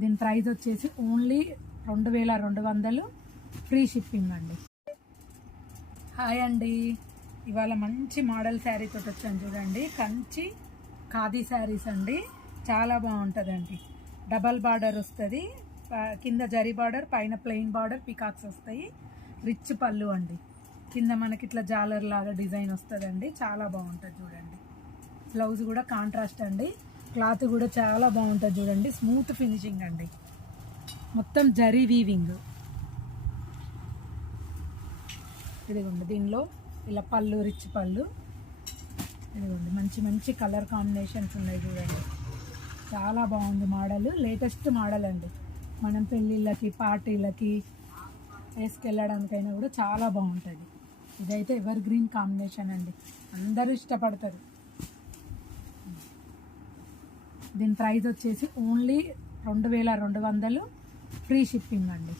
దీని ప్రైస్ వచ్చేసి only 2200, free shipping అండి. హాయ్ అండి, ఇవాళ మంచి మోడల్ శారీ తోటి వచ్చాను చూడండి. కంచి ఖాదీ శారీస్ అండి, చాలా బాగుంటుందండి. డబల్ బార్డర్ వస్తుంది, కింద జరీ బార్డర్, పైన ప్లెయిన్ బార్డర్, పికాక్స్ వస్తాయి. రిచ్ పళ్ళు అండి, కింద మనకి ఇట్లా జాలర్ లాగా డిజైన్ వస్తుందండి. చాలా బాగుంటుంది చూడండి. బ్లౌజ్ కూడా కాంట్రాస్ట్ అండి. క్లాత్ కూడా చాలా బాగుంటుంది చూడండి. స్మూత్ ఫినిషింగ్ అండి, మొత్తం జరీ వీవింగ్. ఇదిగోండి, దీనిలో ఇలా పళ్ళు, రిచ్ పళ్ళు. ఇదిగోండి, మంచి మంచి కలర్ కాంబినేషన్స్ ఉన్నాయి చూడండి. చాలా బాగుంది మోడల్, లేటెస్ట్ మోడల్ అండి. మనం పెళ్ళిళ్ళకి, పార్టీలకి వేసుకెళ్ళడానికైనా కూడా చాలా బాగుంటుంది. ఇదైతే ఎవర్ గ్రీన్ కాంబినేషన్ అండి, అందరూ ఇష్టపడతారు. దీని ప్రైస్ వచ్చేసి ఓన్లీ 2200, ఫ్రీ షిప్పింగ్ అండి.